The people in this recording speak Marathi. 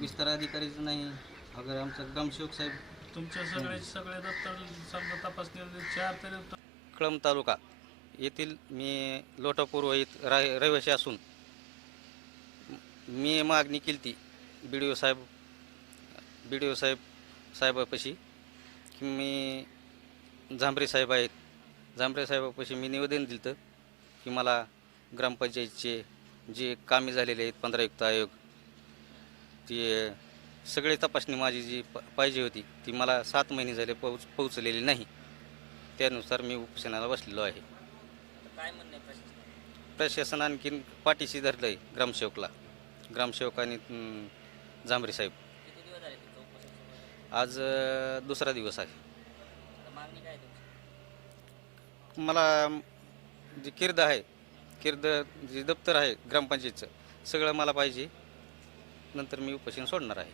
विस्तार अधिकारीच नाही अगर आमचा ग्रामसेवक साहेब तुमचे सगळे दप्तर समजा तपासणी 4 तरी कळंब तालुका येथील मी लोटापूर्व येथे रहिवासी असून मी मागणी केली ती बी डी ओ साहेबापाशी की मी झांबरे साहेब आहेत झांबरे साहेबापाशी मी निवेदन दिलं की मला ग्रामपंचायतचे जे कामे झालेले आहेत 15 युक्त आयोग ती सगळी तपासणी माझी जी पाहिजे होती ती मला 7 महिने झाले पोहोचलेली नाही. त्यानुसार मी उपोषणाला बसलेलो आहे. काय म्हणणे प्रशासन आणखीन पाठीशी धरलं आहे ग्रामसेवकाने झांबरे साहेब. किती दिवस झाले तुमचं उपोषण सुरू आहे? आज दुसरा दिवस आहे. आता मागणी काय आहे तुमची? मला जे किर्द जे दप्तर आहे ग्रामपंचायतचं सगळं मला पाहिजे. नंतर मी उपोषण सोडणार आहे.